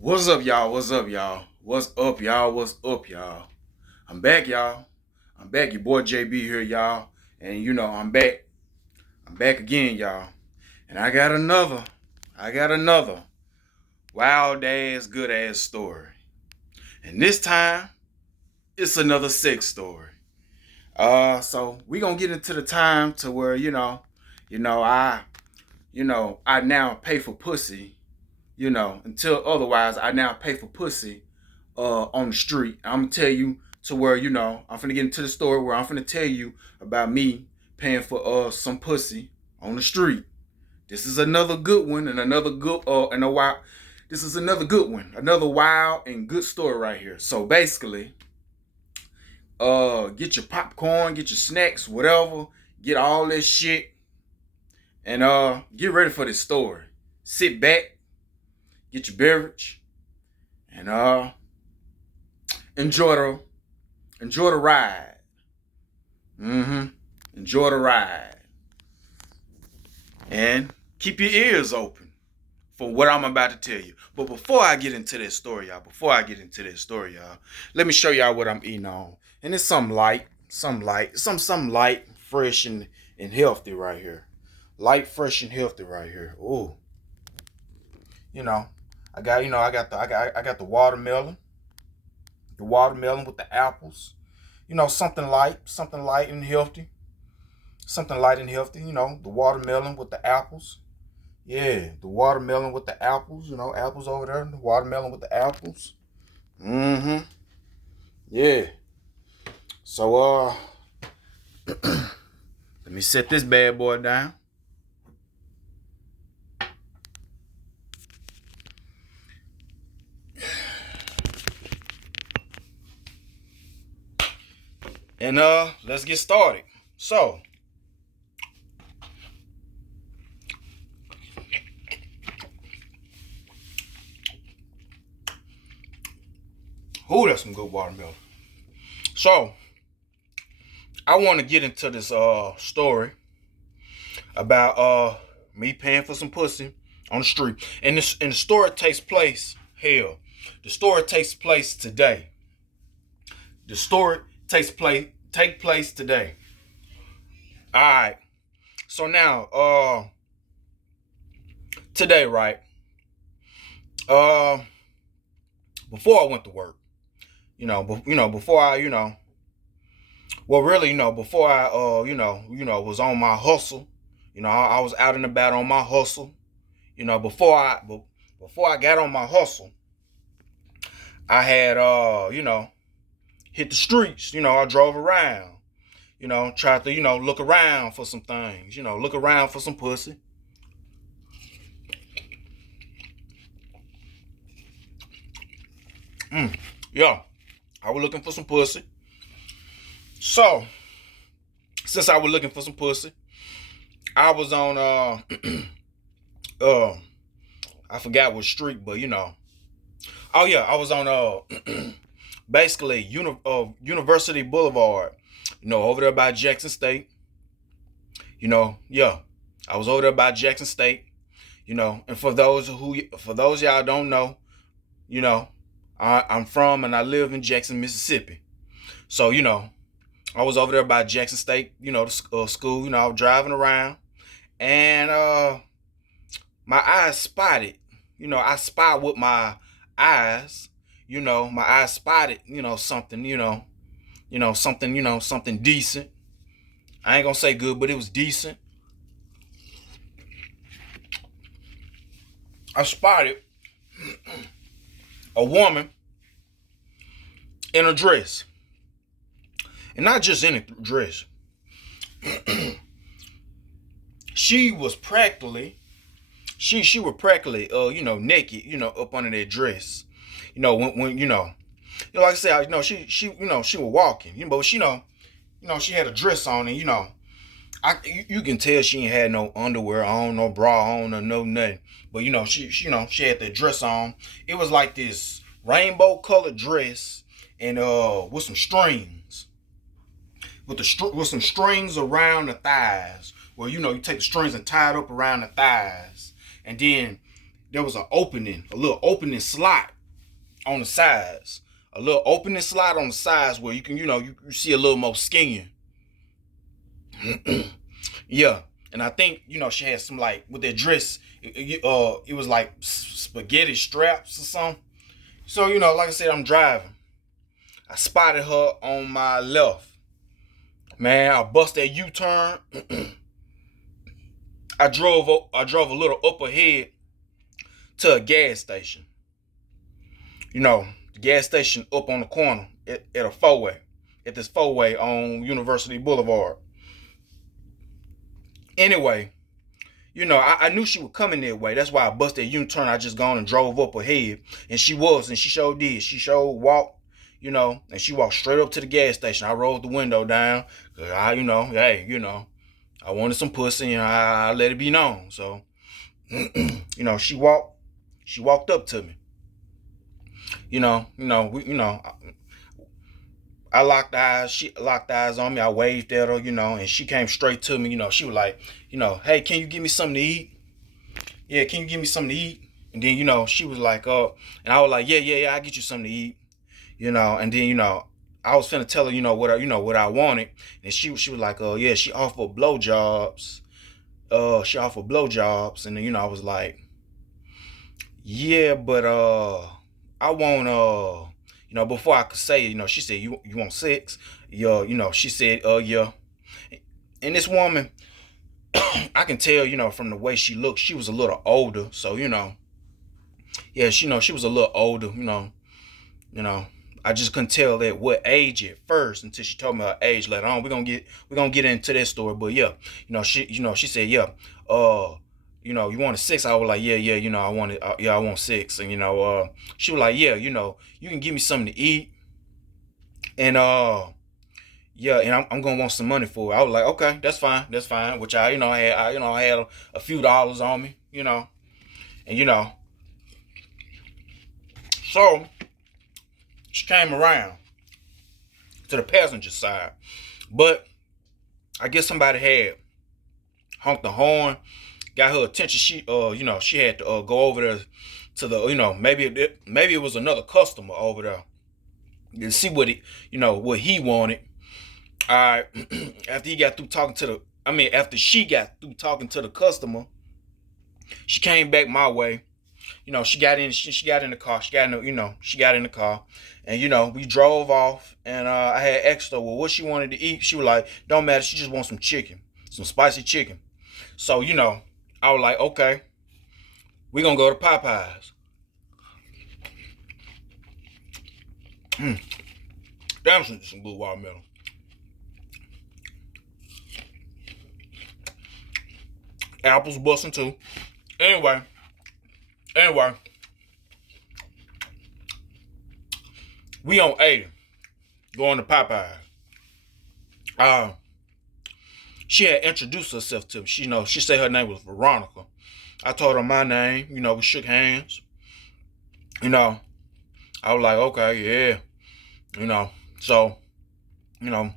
What's up, y'all? What's up, y'all? What's up, y'all? What's up, y'all? I'm back, y'all. I'm back. Your boy JB here, y'all. And I'm back. I'm back again, y'all. And I got another wild ass, good ass story. And this time, it's another sex story. So we gonna get into the time to where, I now pay for pussy, until otherwise I now pay for pussy on the street. I'm gonna tell you to where I'm finna get into the story where I'm finna tell you about me paying for some pussy on the street. This is another good one and another good and a wild. This is another good one, another wild and good story right here. So basically, get your popcorn, get your snacks, whatever, get all this shit, and get ready for this story. Sit back, get your beverage, and enjoy the ride. Mm-hmm. Enjoy the ride. And keep your ears open for what I'm about to tell you. But before I get into this story, y'all, let me show y'all what I'm eating on. And it's something light, something light, fresh and healthy right here. Light, fresh, and healthy right here. Ooh. You know, I got the watermelon. The watermelon with the apples. Something light and healthy. Something light and healthy, the watermelon with the apples. Yeah, the watermelon with the apples, apples over there, the watermelon with the apples. Mm-hmm. Yeah. So let me set this bad boy down. And let's get started. So, ooh, that's some good watermelon. So, I want to get into this story about me paying for some pussy on the street. And the story takes place, the story takes place today. The story take place today. Alright. So now, today, right? Before I went to work, before I, well, really, before I, was on my hustle, I was out and about on my hustle, before I got on my hustle, I had, hit the streets, I drove around, tried to, look around for some things, look around for some pussy. Yeah, I was looking for some pussy. So, since I was looking for some pussy, I was on I forgot what street, but oh yeah, I was on basically University Boulevard, over there by Jackson State. Yeah, I was over there by Jackson State. And for those y'all don't know, I'm from and I live in Jackson, Mississippi. So I was over there by Jackson State, the school. I was driving around, and my eyes spotted. I spot with my eyes. My eyes spotted. Something. Something. Something decent. I ain't gonna say good, but it was decent. I spotted a woman in a dress, and not just in a dress. She was practically she was practically naked, up under that dress. When like I said, she was walking, but she had a dress on, and you can tell she ain't had no underwear on, no bra on, or no nothing. But she had that dress on. It was like this rainbow colored dress, and with some strings, with some strings around the thighs. Well, you take the strings and tie it up around the thighs, and then there was an opening, a little opening slot on the sides. A little opening slot on the sides where you can, you see a little more skin. Yeah. And I think, she had some like with that dress, it was like spaghetti straps or something. So, like I said, I'm driving. I spotted her on my left. Man, I bust that U-turn. I drove a little up ahead to a gas station. The gas station up on the corner at a four-way. At this four-way on University Boulevard. Anyway, I knew she was coming that way. That's why I busted that U-turn. I just gone and drove up ahead. And she sure did. She sure walked, and she walked straight up to the gas station. I rolled the window down. Cause I wanted some pussy and I let it be known. So, she walked up to me. I locked eyes. She locked eyes on me. I waved at her, and she came straight to me. She was like, hey, can you give me something to eat? Yeah, can you give me something to eat? And then, she was like, and I was like, yeah, I'll get you something to eat. And then, I was finna tell her, what I wanted. And she was like, yeah, she offered blowjobs. She offered blowjobs. And then, I was like, yeah, but I want before I could say, she said, you want sex? Yeah, she said, yeah. And this woman, I can tell, from the way she looked, she was a little older. So, yeah, she was a little older, I just couldn't tell that what age at first until she told me her age later on. We're gonna get into that story. But yeah, she said, yeah, you wanted sex? I was like, yeah, I wanted, I want sex. And she was like, yeah, you can give me something to eat, and yeah, and I'm gonna want some money for it. I was like, okay, that's fine. Which I had a few dollars on me, and so she came around to the passenger side, but I guess somebody had honked the horn, got her attention. She had to go over there to the, maybe it was another customer over there to see what he wanted. All right, after she got through talking to the customer, she came back my way. She got in the car. She got in the car, and we drove off. And I had asked her, well, what she wanted to eat. She was like, don't matter. She just wants some chicken, some spicy chicken. So I was like, okay, we gonna go to Popeyes. Damn, some blue watermelon. Apples busting too. Anyway, we on 80 going to Popeye. She had introduced herself to me. She said her name was Veronica. I told her my name. We shook hands. I was like, okay, yeah. So, my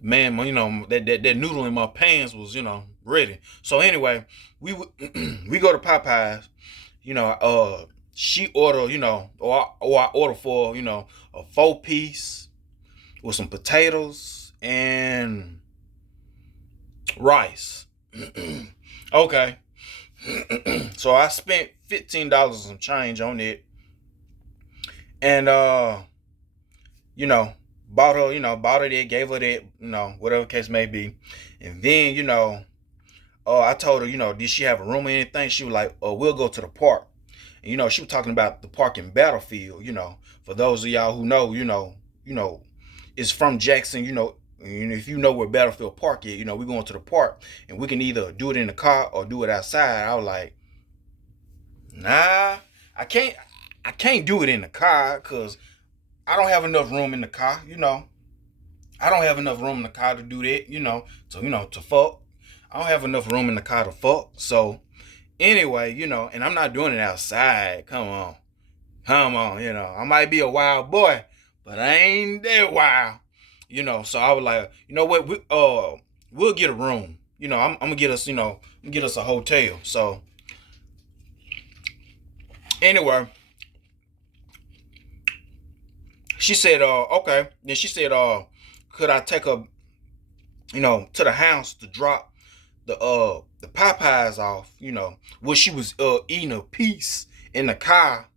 man, that noodle in my pants was, ready. So anyway, we go to Popeyes. She ordered, or I ordered for, a 4-piece with some potatoes and rice. Okay. So I spent $15 and some change on it. And bought her that, gave her that, whatever case may be. And then, I told her, did she have a room or anything? She was like, we'll go to the park. And, she was talking about the park in Battlefield, for those of y'all who know, it's from Jackson, if you know where Battlefield Park is, we're going to the park and we can either do it in the car or do it outside. I was like, nah, I can't do it in the car because I don't have enough room in the car, I don't have enough room in the car to do that, to fuck. I don't have enough room in the car to fuck. So anyway, and I'm not doing it outside. Come on. I might be a wild boy, but I ain't that wild. So I was like, you know what, we'll get a room. I'm gonna get us, get us a hotel. So anyway, she said, okay. Then she said, could I take her, to the house to drop the Popeyes off, where she was eating a piece in the car,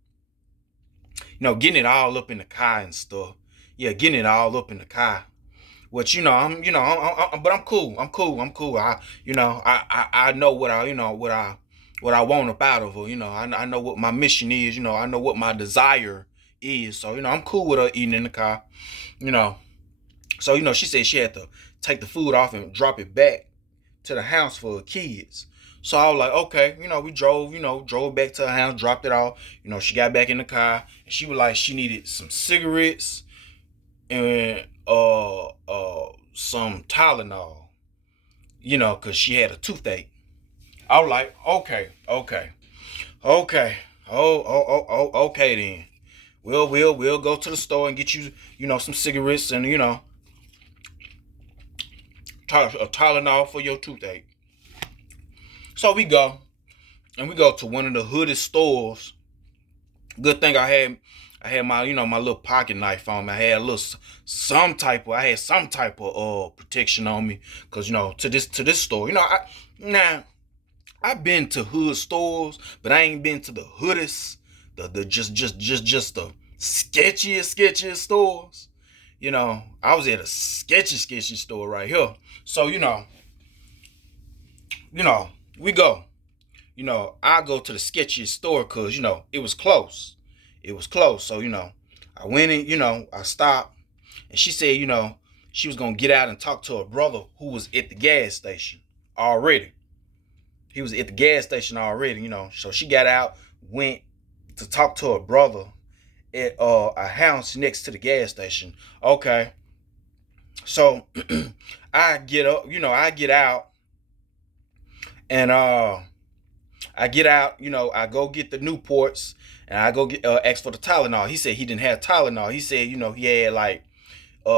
getting it all up in the car and stuff. Yeah, getting it all up in the car. Which but I'm cool. I'm cool. I'm cool. I know what I want up out of her. I know what my mission is. I know what my desire is. So I'm cool with her eating in the car. You know. So she said she had to take the food off and drop it back to the house for her kids. So I was like, okay, we drove back to her house, dropped it off. She got back in the car and she was like, she needed some cigarettes and some Tylenol, cause she had a toothache. I was like, okay. Okay then. We'll go to the store and get you, some cigarettes and a Tylenol for your toothache. So we go to one of the hooded stores. Good thing I had my my little pocket knife on me. I had some type of protection on me, cause to this store. I've been to hood stores, but I ain't been to the hoodest, the just the sketchiest stores. I was at a sketchy store right here. So we go. I go to the sketchiest store because, it was close. It was close. So, I went in, I stopped. And she said, she was going to get out and talk to her brother who was at the gas station already. He was at the gas station already, So she got out, went to talk to her brother at a house next to the gas station. Okay. So I get up, I get out. And I get out, I go get the Newports and I go get ask for the Tylenol. He said he didn't have Tylenol. He said, he had like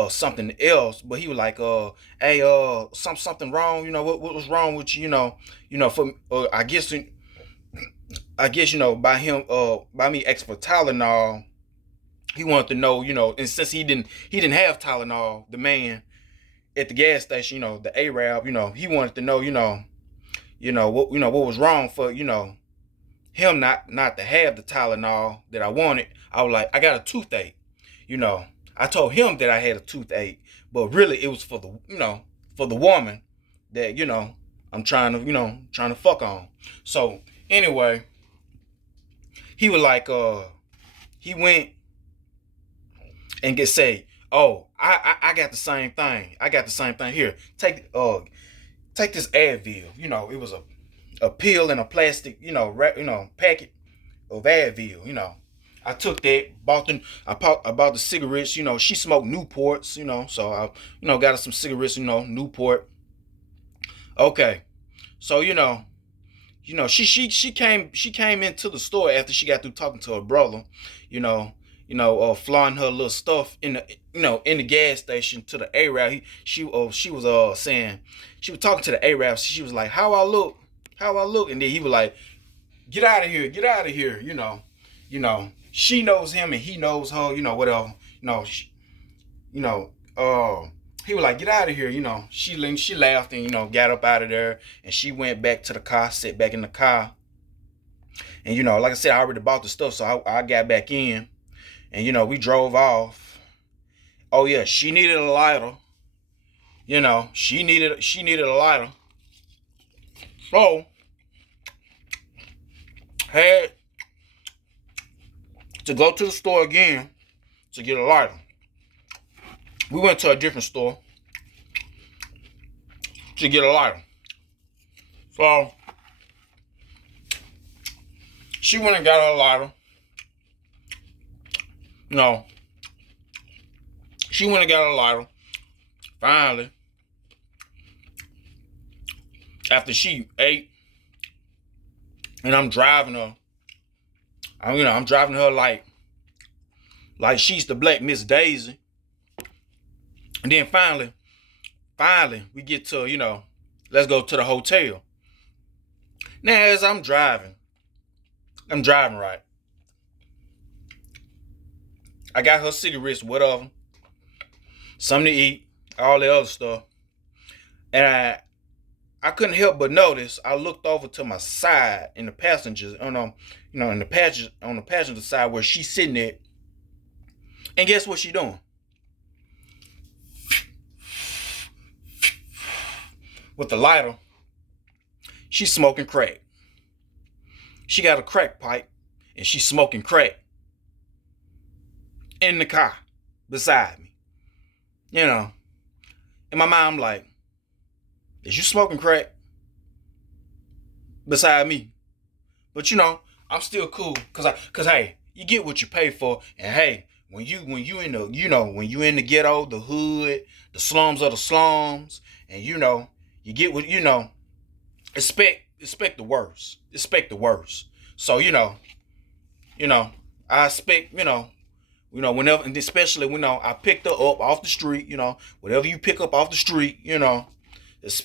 something else, but he was like, hey, something wrong, what was wrong with you, for I guess by me asking for Tylenol, he wanted to know, and since he didn't have Tylenol, the man at the gas station, the Arab, he wanted to know, what was wrong for him not to have the Tylenol that I wanted. I was like, I got a toothache. I told him that I had a toothache, but really it was for the woman that I'm trying to fuck on. So anyway, he was like, he went and say, oh, I got the same thing. I got the same thing here. Take this Advil. It was a pill in a plastic, packet of Advil. I took that, I bought the cigarettes. She smoked Newports. So I, got her some cigarettes. Newport. Okay, so she came into the store after she got through talking to her brother. Flying her little stuff in the gas station to the Arab. She was saying, she was talking to the Arab. She was like, how I look, and then he was like, get out of here. She knows him and he knows her. Whatever. He was like, get out of here. She laughed and got up out of there, and she went back to the car, sat back in the car, and like I said, I already bought the stuff, so I got back in. And we drove off. Oh yeah, she needed a lighter. She needed a lighter. So had to go to the store again to get a lighter. We went to a different store to get a lighter. So she went and got her lighter. She went and got a lighter. Finally, after she ate, and I'm driving her. I'm driving her like she's the Black Miss Daisy. And then finally, we get to let's go to the hotel. Now as I'm driving right. I got her cigarettes, whatever, something to eat, all the other stuff. And I couldn't help but notice. I looked over to my side in the passengers, in the passenger on the passenger side where she's sitting at, and guess what she doing? With the lighter, she's smoking crack. She got a crack pipe, and she's smoking crack in the car beside me. You know, in my mind, I'm like, is you smoking crack beside me? But I'm still cool, cause hey, you get what you pay for, and hey, when you in the when you in the ghetto, the hood, the slums of the slums, and you get what expect the worst, expect the worst. So I expect whenever, and especially when I picked her up off the street, whatever you pick up off the street,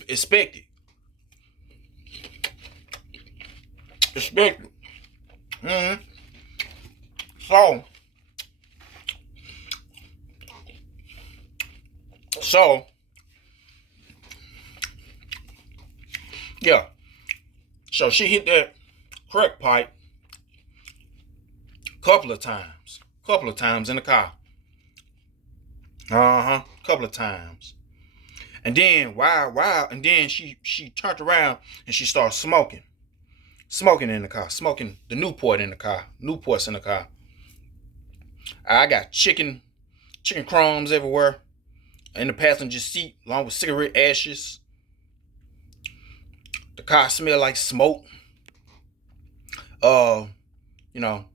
expect it, expect it. Mm-hmm. So, yeah. So she hit that crack pipe couple of times in the car. Couple of times. And then wow, and then she turned around and she started smoking in the car, smoking the Newports in the car. I got chicken crumbs everywhere in the passenger seat, along with cigarette ashes. The car smelled like smoke. You know,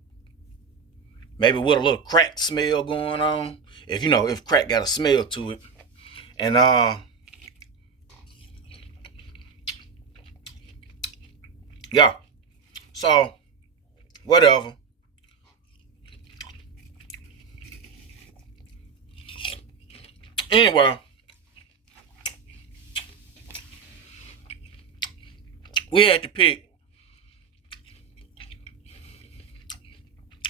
maybe with a little crack smell going on. If crack got a smell to it. And yeah. So whatever. Anyway, we had to pick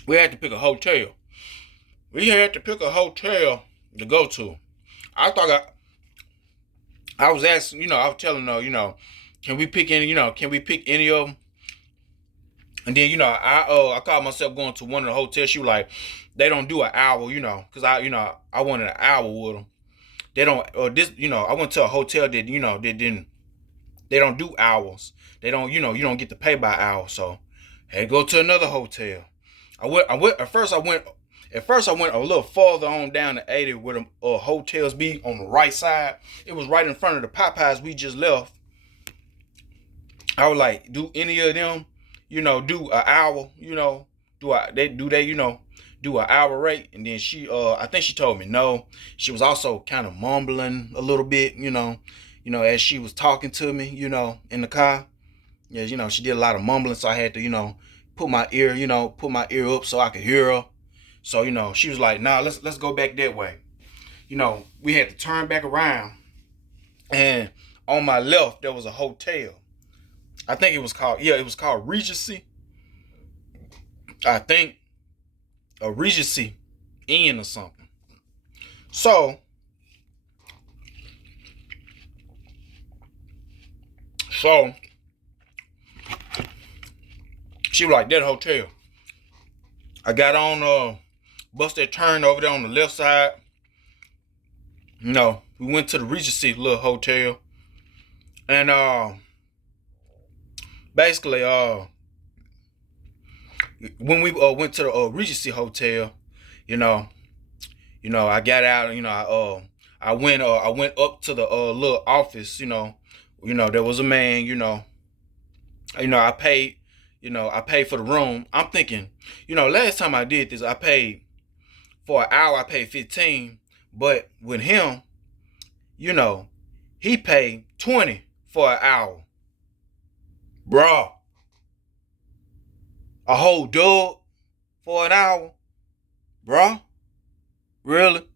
a hotel. We had to pick a hotel to go to. I thought I was asking, I was telling her, can we pick any of them? And then, I called myself going to one of the hotels. She was like, they don't do an hour, because I wanted an hour with them. They don't, I went to a hotel that, they don't do hours. They don't, you don't get to pay by hour. So I had to go to another hotel. At first I went a little farther on down to 80 where the hotels be on the right side. It was right in front of the Popeyes we just left. I was like, do any of them, do an hour, do an hour rate? And then she, I think she told me no. She was also kind of mumbling a little bit, as she was talking to me, in the car. Yeah, she did a lot of mumbling, so I had to, put my ear up so I could hear her. So, she was like, nah, let's go back that way. We had to turn back around, and on my left there was a hotel. I think it was called Regency. I think a Regency Inn or something. So she was like, that hotel. I got on bust that turn over there on the left side. We went to the Regency little hotel. And basically when we went to the Regency hotel, I got out, I went up to the little office, there was a man, I paid for the room. I'm thinking, last time I did this, I paid for an hour, I paid 15, but with him, he paid 20 for an hour. Bruh. A whole dub for an hour? Bruh? Really?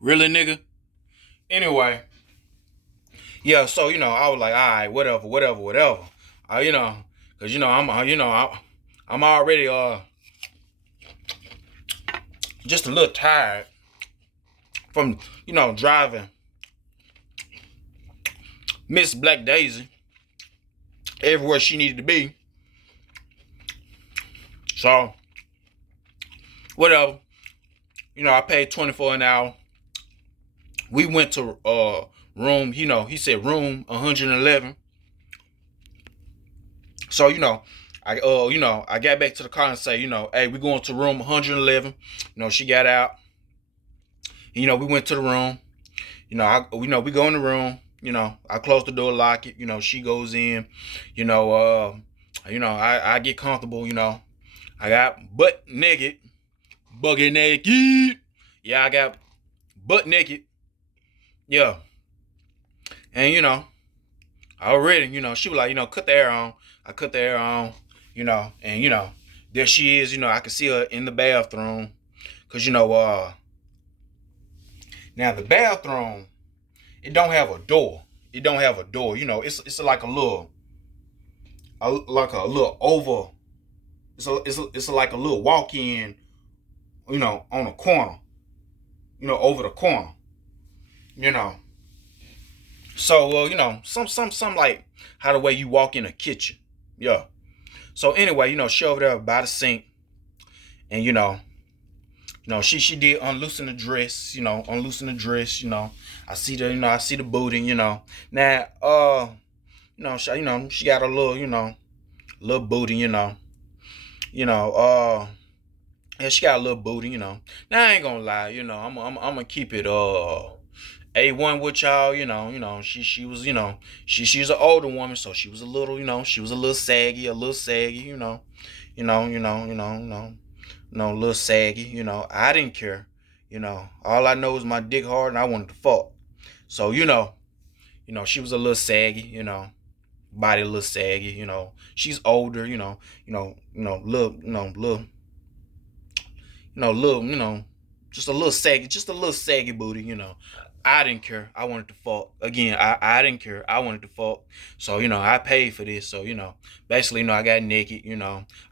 Really, nigga? Anyway. Yeah, so, I was like, all right, whatever. You know, cause I'm already just a little tired from driving Miss Black Daisy everywhere she needed to be. So whatever, I paid 24 an hour. We went to room, he said room 111. So I got back to the car and say, hey, we going to room 111. She got out. We went to the room. We go in the room. I close the door, lock it. She goes in. I get comfortable. I got butt naked, buggy naked. Yeah, I got butt naked. Yeah, and already, she was like, cut the air on. I cut the air on. And there she is. I can see her in the bathroom, cause now the bathroom, it don't have a door. It don't have a door. It's like a little over. It's like a little walk in. On a corner. Over the corner. So some like how the way you walk in a kitchen. Yeah. So anyway, she over there by the sink, and she did unloosen the dress. Unloosen the dress. I see the booty. Now she got a little booty. Yeah, she got a little booty. Now I ain't gonna lie. I'm gonna keep it A1 with y'all. She was she's an older woman, so she was a little she was a little saggy, a little saggy. A little saggy. I didn't care. All I know is my dick hard and I wanted to fuck. So she was a little saggy. Body a little saggy. She's older. Little, just a little saggy booty. I didn't care. I wanted to fuck. Again, I didn't care. I wanted to fuck. So, I paid for this. So, basically, I got naked,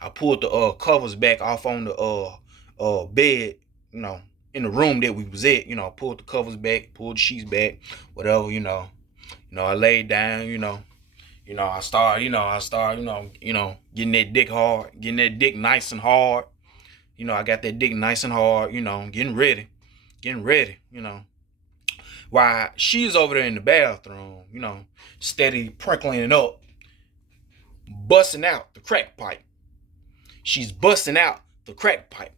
I pulled the covers back off on the bed, in the room that we was at, pulled the covers back, pulled the sheets back, whatever, I laid down, I started, getting that dick hard, getting that dick nice and hard. I got that dick nice and hard, getting ready, While she's over there in the bathroom, steady prickling it up, busting out the crack pipe. She's busting out the crack pipe.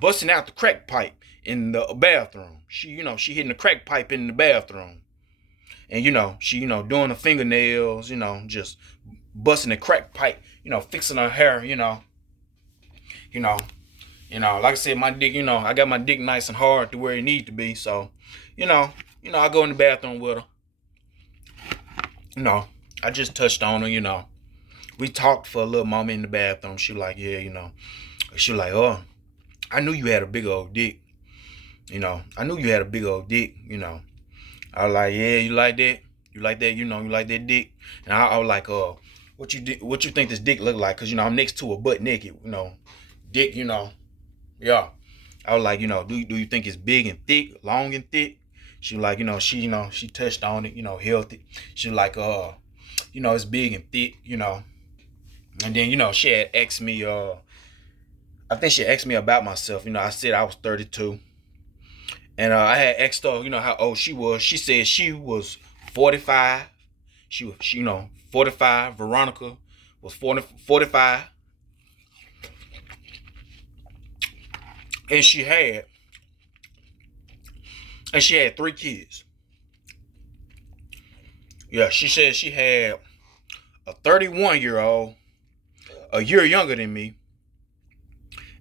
Busting out the crack pipe in the bathroom. She hitting the crack pipe in the bathroom. And, she, doing her fingernails, just busting the crack pipe, fixing her hair, like I said, my dick, I got my dick nice and hard to where it needs to be. So, I go in the bathroom with her. I just touched on her, We talked for a little moment in the bathroom. She was like, yeah, She was like, oh, I knew you had a big old dick. I knew you had a big old dick, I was like, yeah, you like that? You like that, you like that dick? And I was like, what you think this dick look like? Cause I'm next to a butt naked, dick, yeah. I was like, do you think it's big and thick, long and thick? She was like, she touched on it, healthy. She was like, it's big and thick, And then, she had asked me, I think she asked me about myself. I said I was 32. And I had asked her, how old she was. She said she was 45. She was, 45. Veronica was 45. And she had 3 kids. Yeah, she said she had a 31-year-old, a year younger than me.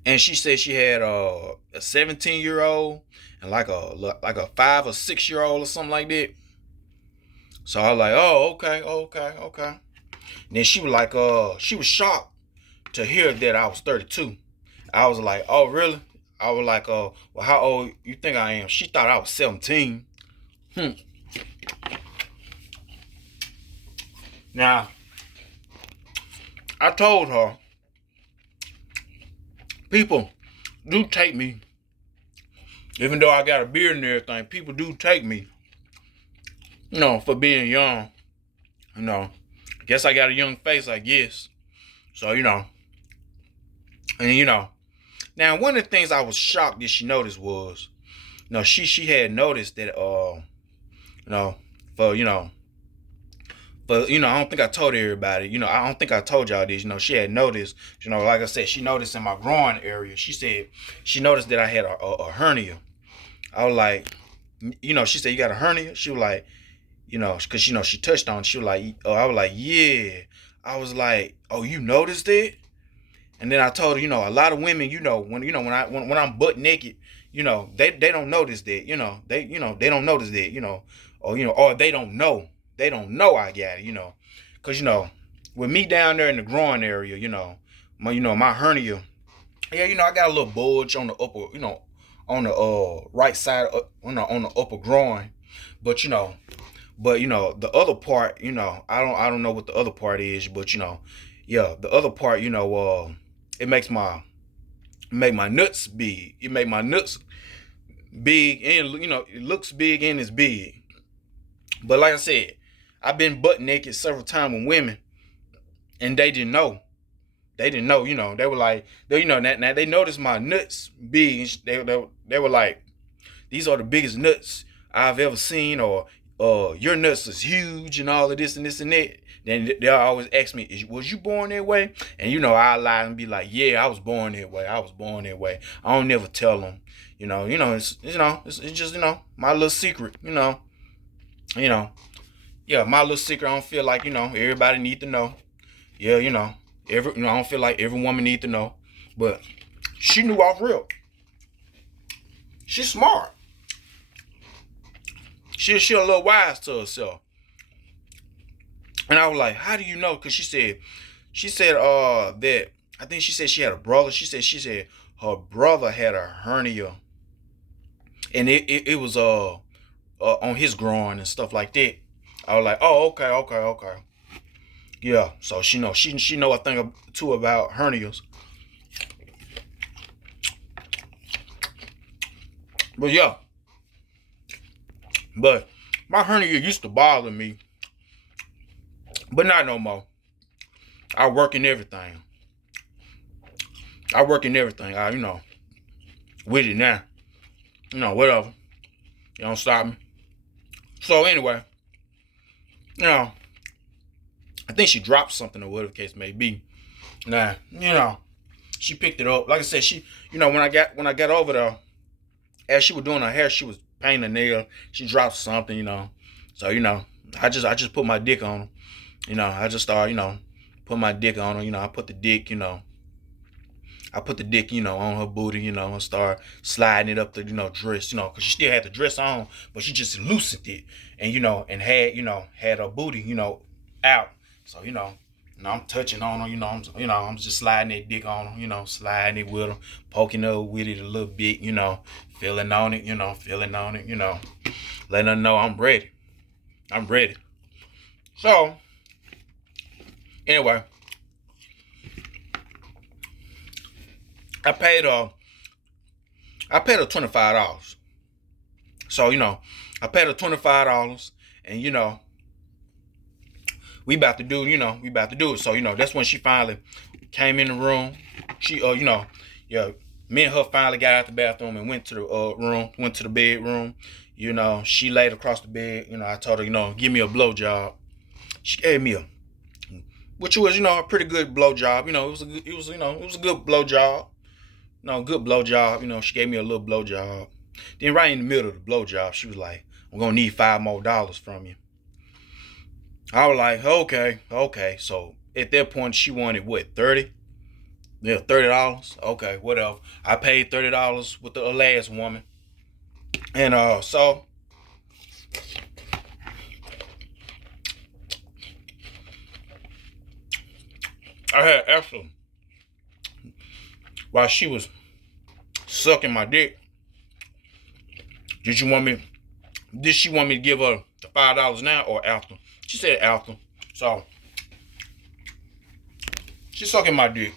And she said she had a 17-year-old and like a 5 or 6-year-old or something like that. So I was like, oh, okay. And then she was like, she was shocked to hear that I was 32. I was like, oh, really? I was like, well, how old you think I am? She thought I was 17. Now, I told her, people do take me, even though I got a beard and everything, people do take me, for being young. I guess I got a young face, I guess. So, and now one of the things I was shocked that she noticed was, she had noticed that, you know, for, but I don't think I told everybody. I don't think I told y'all this. She had noticed. Like I said, she noticed in my groin area. She said she noticed that I had a hernia. I was like, she said, you got a hernia. She was like, because she touched on it. She was like, oh, I was like, yeah. I was like, oh, you noticed it? And then I told her, a lot of women, when I'm butt naked, they don't notice that. They don't notice that. Or they don't know. They don't know I got it, because with me down there in the groin area, my hernia, yeah, I got a little bulge on the upper, on the right side, on the upper groin, but the other part, I don't know what the other part is, but yeah, the other part, it make my nuts big. It make my nuts big, and it looks big and it's big. But like I said, I've been butt naked several times with women, and they didn't know. They didn't know, They were like, now they noticed my nuts big. They were like, these are the biggest nuts I've ever seen, or your nuts is huge, and all of this and this and that. Then they'll always ask me, was you born that way? And I lie and be like, yeah, I was born that way. I was born that way. I don't never tell them. It's just my little secret. Yeah, my little secret. I don't feel like everybody need to know. Yeah, I don't feel like every woman need to know. But she knew off real. She's smart. She a little wise to herself. And I was like, how do you know? Because she said that, I think she said she had a brother. She said her brother had a hernia, and it was on his groin and stuff like that. I was like, oh, okay. Yeah, so she know a thing or two about hernias. But yeah, but my hernia used to bother me, but not no more. I work in everything. I with it now. Whatever. You don't stop me. So anyway, I think she dropped something or whatever the case may be. Nah, she picked it up. Like I said, she, when I got over there, as she was doing her hair, she was painting a nail. She dropped something, So I just put my dick on her. I just started, put my dick on her. I put the dick, on her booty, and start sliding it up the, dress, because she still had the dress on, but she just loosened it, and and had her booty, out. So I'm touching on her, I'm just sliding that dick on her, sliding it with her, poking her with it a little bit, feeling on it, letting her know I'm ready. So anyway, I paid her $25. So, I paid her $25, and we about to do it. So, that's when she finally came in the room. She me and her finally got out the bathroom and went to the bedroom. She laid across the bed. I told her, give me a blowjob. She gave me which was, a pretty good blowjob. It was a good blowjob. Good blowjob. She gave me a little blowjob. Then right in the middle of the blowjob, she was like, I'm going to need $5 more from you. I was like, okay. So at that point, she wanted what, 30? Yeah, $30. Okay, whatever. I paid $30 with the last woman. And so I had asked her while she was sucking my dick, did she want me to give her The $5 now or after? She said after. So she's sucking my dick.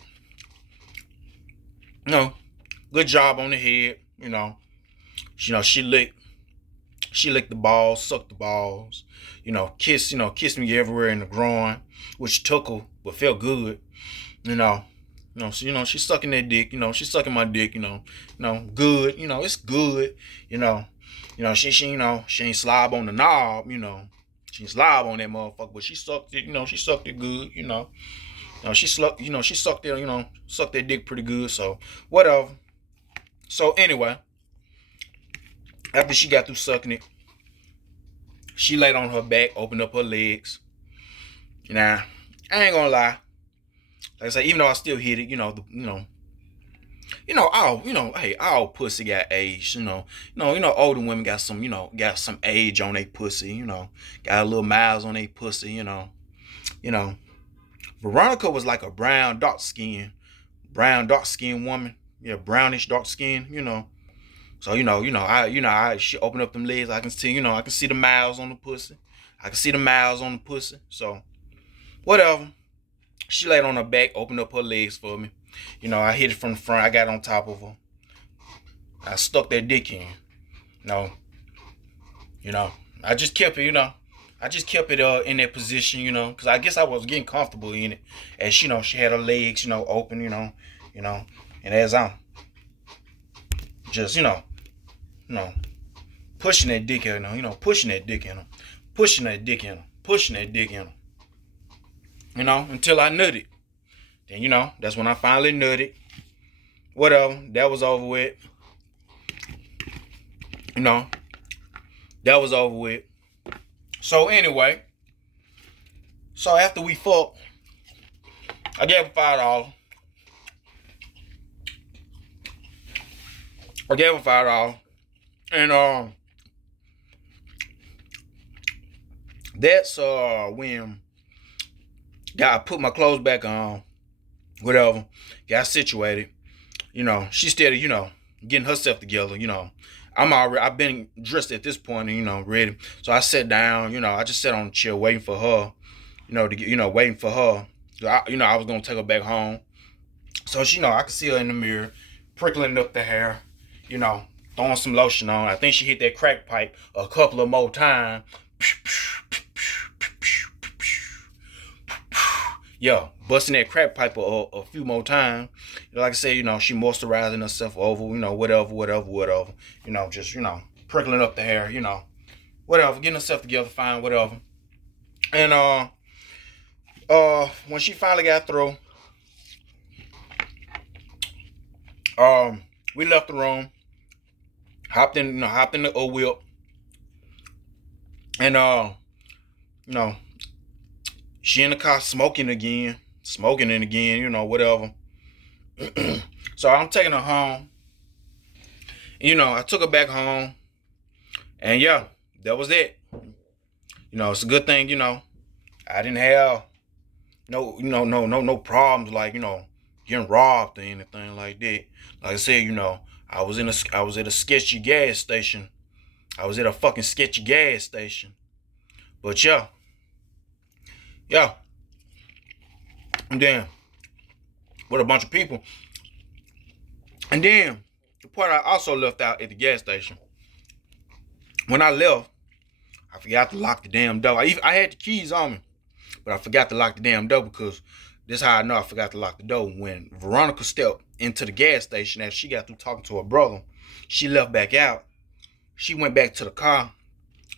Good job on the head. She licked the balls, sucked the balls. Kissed me everywhere in the groin, which tickled but felt good. She's sucking that dick. She's sucking my dick. Good. It's good. She ain't slob on the knob. She ain't slob on that motherfucker, but she sucked it. She sucked it good. She sucked it. Sucked that dick pretty good. So whatever. So anyway, after she got through sucking it, she laid on her back, opened up her legs. Now, I ain't gonna lie. Like I said, even though I still hit it, all pussy got age. Older women got some age on their pussy. Got a little miles on their pussy. Veronica was like a brown, dark skin woman. Yeah, brownish, dark skin. So she opened up them legs. I can see the miles on the pussy. So whatever. She laid on her back, opened up her legs for me. I hit it from the front. I got on top of her. I stuck that dick in. I just kept it. I just kept it in that position. Because I guess I was getting comfortable in it. As she had her legs, open. And as I'm just pushing that dick in her, pushing that dick in her, until I nutted. Then, that's when I finally nutted. Whatever, that was over with. That was over with. So anyway, after we fucked, I gave her $5. And that's when I put my clothes back on, whatever, got situated. She still, getting herself together. I've been dressed at this point, and ready. So I sat down. I just sat on the chair waiting for her. Waiting for her. I was gonna take her back home. So she, I could see her in the mirror, prickling up the hair. Throwing some lotion on. I think she hit that crack pipe a couple of more times. Yeah, busting that crack pipe a few more times. Like I said, she moisturizing herself over, whatever. Just, prickling up the hair, whatever, getting herself together, fine, whatever. And when she finally got through, we left the room, hopped in the whip, and she in the car smoking again, whatever. So I'm taking her home. I took her back home, and yeah, that was it. It's a good thing, I didn't have no problems like, getting robbed or anything like that. Like I said, I was at a sketchy gas station. I was at a fucking sketchy gas station. But yeah. And then with a bunch of people. And then the part I also left out at the gas station. When I left, I forgot to lock the damn door. I had the keys on me, but I forgot to lock the damn door, because this is how I know I forgot to lock the door. When Veronica stepped into the gas station after she got through talking to her brother, she left back out. She went back to the car,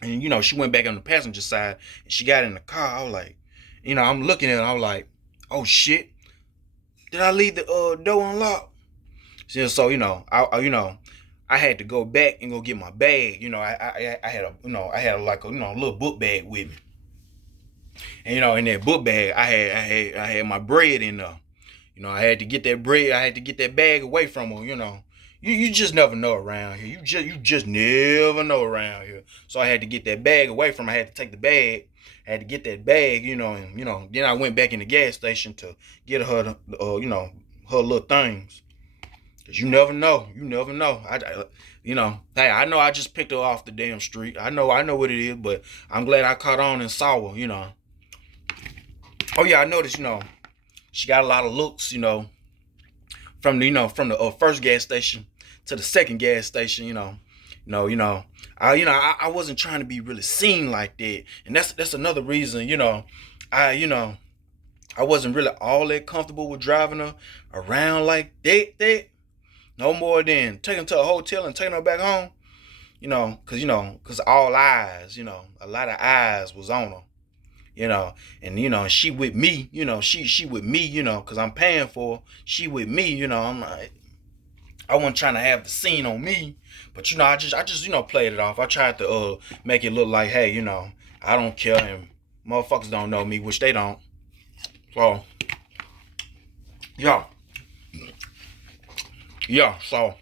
and she went back on the passenger side, and she got in the car. I was like, I'm looking at her, I was like, oh shit, did I leave the door unlocked? So I had to go back and go get my bag. I had a little book bag with me. And in that book bag, I had my bread in there. I had to get that bread. I had to get that bag away from her. You just never know around here. You just never know around here. So I had to get that bag away from her. I had to take the bag. I had to get that bag. And then I went back in the gas station to get her, her little things. Cause you never know. You never know. Hey, I know I just picked her off the damn street. I know what it is, but I'm glad I caught on and saw her. Oh yeah, I noticed, she got a lot of looks, from the first gas station to the second gas station, I wasn't trying to be really seen like that, and that's another reason, I you know I wasn't really all that comfortable with driving her around like that. No more than taking her to a hotel and taking her back home, cause all eyes, a lot of eyes was on her, and she with me, she with me, cause I'm paying for her. She with me, I'm like, I wasn't trying to have the scene on me, but I just played it off. I tried to make it look like, hey, I don't care, and motherfuckers don't know me, which they don't. So yeah, yeah. So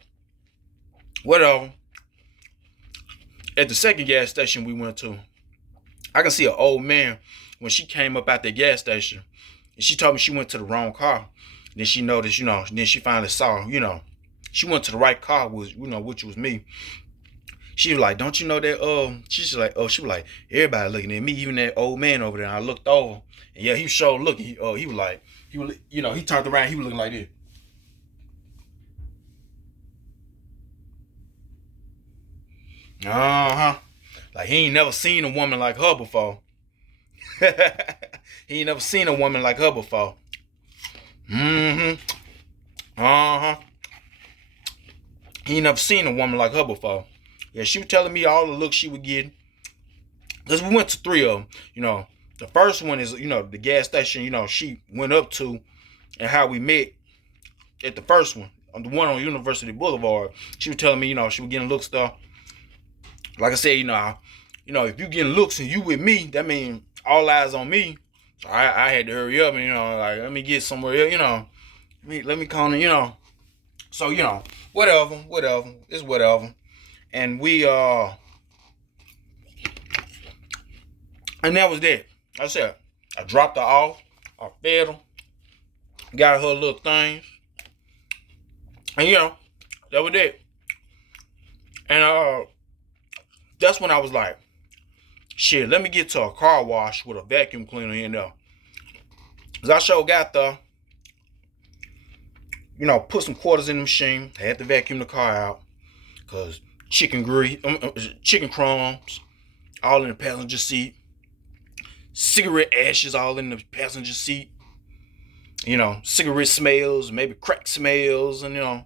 whatever. At the second gas station we went to, I can see an old man when she came up at the gas station, and she told me she went to the wrong car. Then she noticed, then she finally saw, she went to the right car, which was me. She was like, "Don't you know that?" She's like, "Oh," she was like, "Everybody looking at me, even that old man over there." And I looked over, and yeah, he showed looking. He was like, he turned around, he was looking like this. Like he ain't never seen a woman like her before. He ain't never seen a woman like her before. Mm-hmm. Uh-huh. He ain't never seen a woman like her before. Yeah, she was telling me all the looks she would get. Because we went to three of them. The first one is, the gas station, she went up to, and how we met at the first one, on the one on University Boulevard. She was telling me, she was getting looks stuff. Like I said, if you getting looks and you with me, that means all eyes on me. So I had to hurry up and, like, let me get somewhere else, let me call it, So, whatever. It's whatever. And and that was that. I said, I dropped her off. I fed her. Got her little things. And, that was it. And that's when I was like, shit, let me get to a car wash with a vacuum cleaner in there. Because I sure got the, put some quarters in the machine. I had to vacuum the car out. Because chicken crumbs all in the passenger seat. Cigarette ashes all in the passenger seat. Cigarette smells, maybe crack smells, and I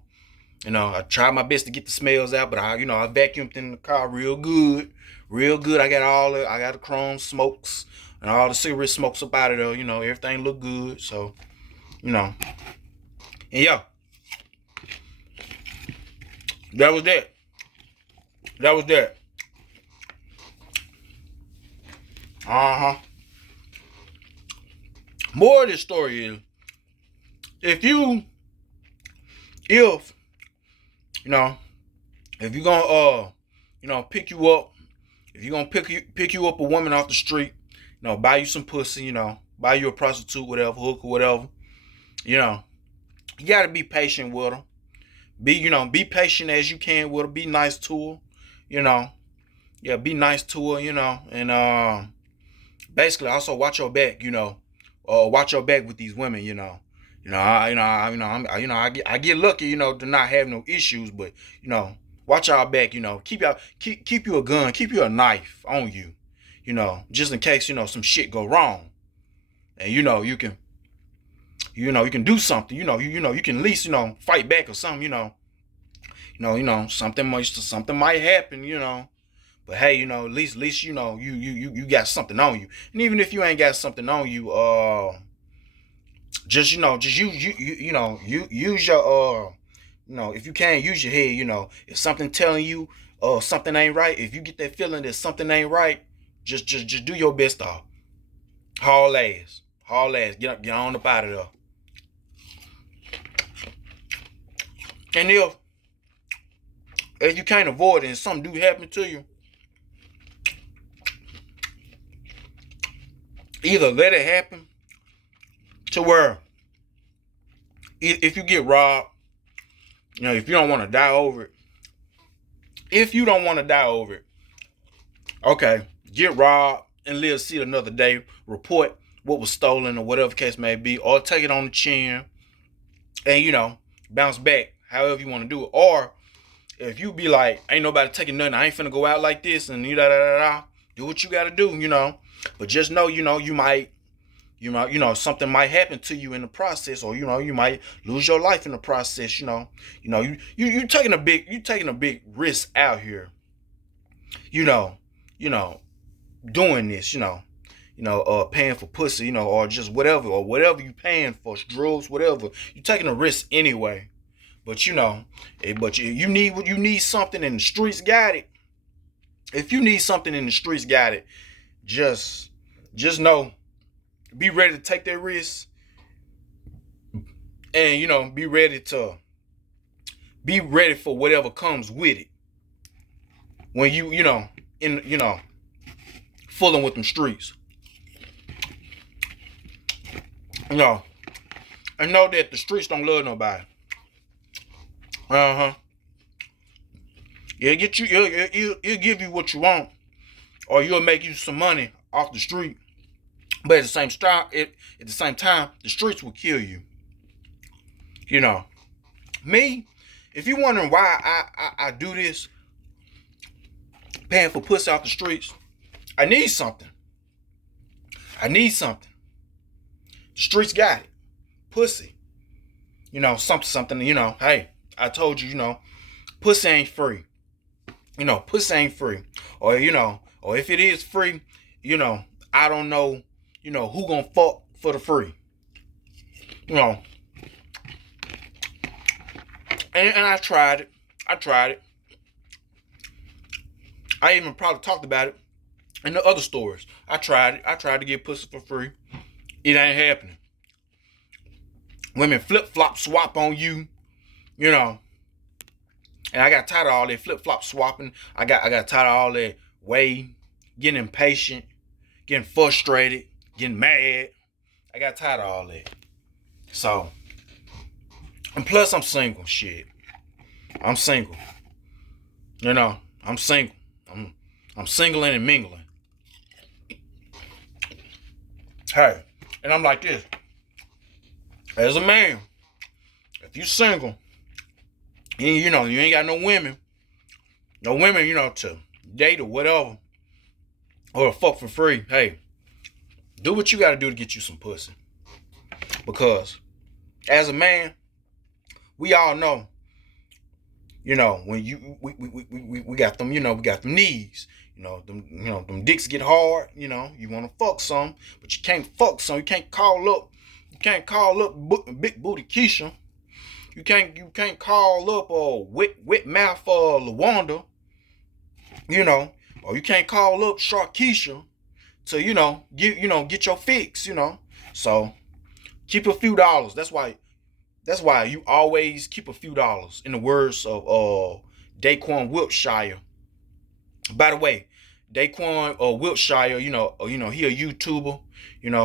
tried my best to get the smells out, but I vacuumed in the car real good. I got the chrome smokes and all the cigarette smokes up out of there. Everything looked good. So, and yeah, that was that. More of this story is, if you if you're gonna pick you up, if you're gonna pick you up a woman off the street, buy you some pussy, buy you a prostitute, whatever, hook or whatever, you gotta be patient with her. Be patient as you can with her. Be nice to her, Yeah, be nice to her, and basically also watch your back, watch your back with these women, I get lucky, to not have no issues, but watch our back, keep you a gun, keep you a knife on you, just in case some shit go wrong, and you can do something, you can at least fight back or something, something might happen. But hey, at least you got something on you, and even if you ain't got something on you, just use your if you can, use your head. If something telling you something ain't right, if you get that feeling that something ain't right, just do your best to haul ass, get on up out of there. And if you can't avoid it and something do happen to you, either let it happen to where if you get robbed, You know, if you don't want to die over it, if you don't want to die over it, okay, get robbed and live see another day. Report what was stolen or whatever case may be, or take it on the chin and bounce back however you want to do it. Or if you be like, ain't nobody taking nothing, I ain't finna go out like this, and do what you gotta do. But just know, something might happen to you in the process, or you might lose your life in the process. You taking a big risk out here. You know, you know, doing this. Paying for pussy, or just whatever you paying for, drugs, whatever. You taking a risk anyway. But you need something in the streets got it. If you need something in the streets got it, just know, be ready to take that risk, and be ready for whatever comes with it. When fooling with them streets. And know that the streets don't love nobody. Yeah, it'll give you what you want, or you'll make you some money off the street. But at the same time, the streets will kill you. Me, if you wondering why I do this, paying for pussy off the streets, I need something. The streets got it. Pussy. Something. Hey, I told you. Pussy ain't free. Pussy ain't free. Or if it is free, I don't know, who gonna fuck for the free. And I tried it. I even probably talked about it in the other stores. I tried it. I tried to get pussy for free. It ain't happening. Women flip-flop swap on you, and I got tired of all that flip-flop swapping. I got tired of all that waiting, getting impatient, getting frustrated, getting mad. I got tired of all that. So, and plus I'm single. Shit. I'm single. I'm single. I'm singling and mingling. Hey, and I'm like this. As a man, if you single, and you ain't got no women, to date or whatever, or fuck for free, hey, do what you gotta do to get you some pussy. Because as a man, we all know, when we got them, we got them knees. Them dicks get hard, you wanna fuck some, but you can't fuck some. You can't call up Big Booty Keisha. You can't call up wet mouth LaWanda, or you can't call up Sharkeisha to get your fix, So keep a few dollars. That's why you always keep a few dollars. In the words of Daquan Wiltshire. By the way, Daquan Wiltshire, he a YouTuber,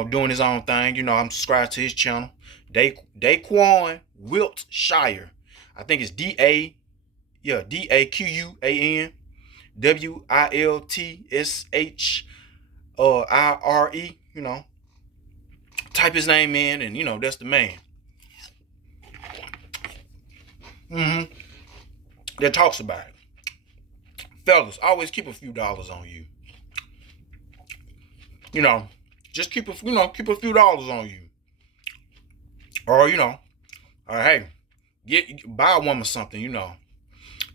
doing his own thing. I'm subscribed to his channel. Daquan Wiltshire. I think it's DAQUAN WILTSHIRE. Type his name in, and that's the man. That talks about it. Fellas, always keep a few dollars on you. Just keep a few dollars on you. Or hey, buy a woman something.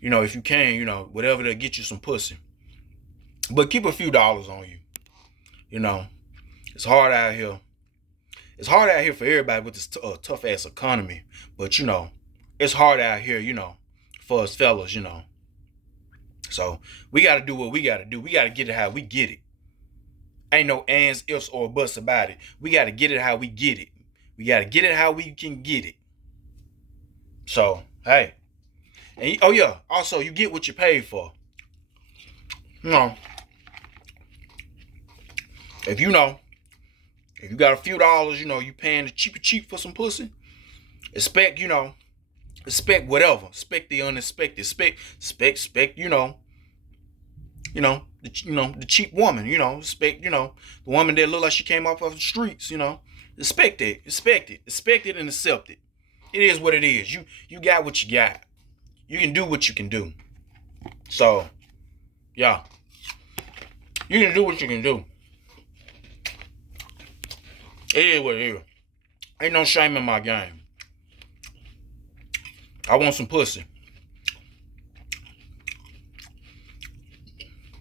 If you can, whatever to get you some pussy. But keep a few dollars on you. It's hard out here. It's hard out here for everybody with this tough ass economy. But it's hard out here, for us fellas, So we gotta do what we gotta do. We gotta get it how we get it. Ain't no ands, ifs, or buts about it. We gotta get it how we get it. We gotta get it how we can get it. So, hey. And also you get what you pay for. If you got a few dollars, you paying cheap for some pussy, expect, Expect whatever. Expect the unexpected. Expect, the cheap woman, expect, the woman that look like she came off of the streets, expect it, expect it and accept it. It is what it is. You got what you got. You can do what you can do. So, yeah. You can do what you can do. It is what it is. Ain't no shame in my game. I want some pussy.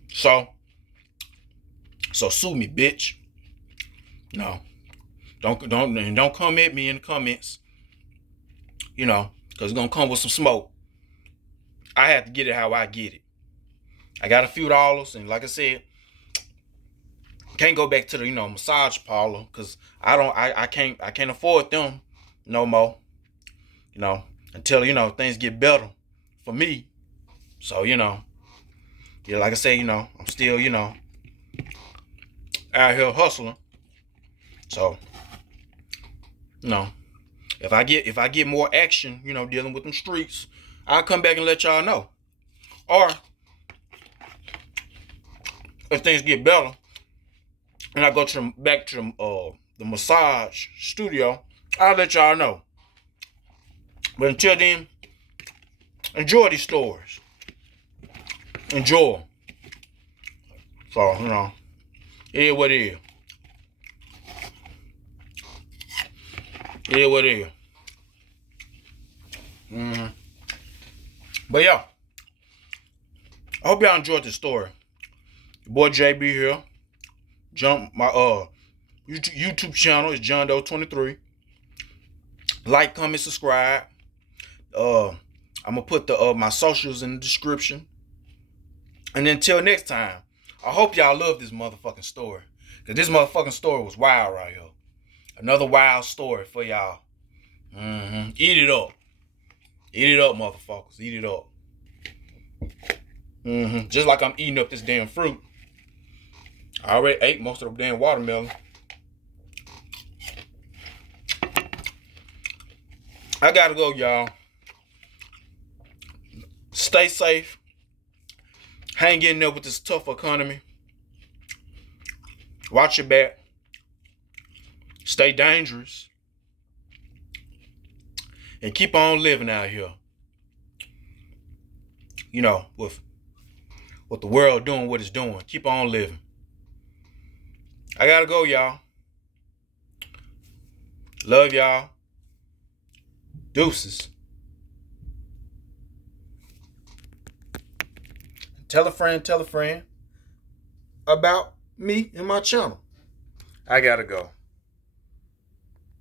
So sue me, bitch. No. Don't come at me in the comments. Cause it's gonna come with some smoke. I have to get it how I get it. I got a few dollars, and like I said, can't go back to the massage parlor because I can't afford them no more. Until things get better for me. So like I say, I'm still out here hustling. So if I get more action, dealing with them streets, I'll come back and let y'all know. Or if things get better and I go back to the massage studio, I'll let y'all know. But until then, enjoy these stories. Enjoy. So, it is what it is. It is what it is. But yeah, I hope y'all enjoyed this story. Your boy JB here. My YouTube channel is John Doe 23. Like, comment, subscribe. I'm gonna put my socials in the description. And until next time, I hope y'all love this motherfucking story. Cause this motherfucking story was wild right here. Another wild story for y'all. Eat it up. Eat it up, motherfuckers. Eat it up. Just like I'm eating up this damn fruit. I already ate most of the damn watermelon. I gotta go, y'all. Stay safe. Hang in there with this tough economy. Watch your back. Stay dangerous. And keep on living out here. With the world doing what it's doing. Keep on living. I gotta go, y'all. Love y'all. Deuces. Tell a friend about me and my channel. I gotta go.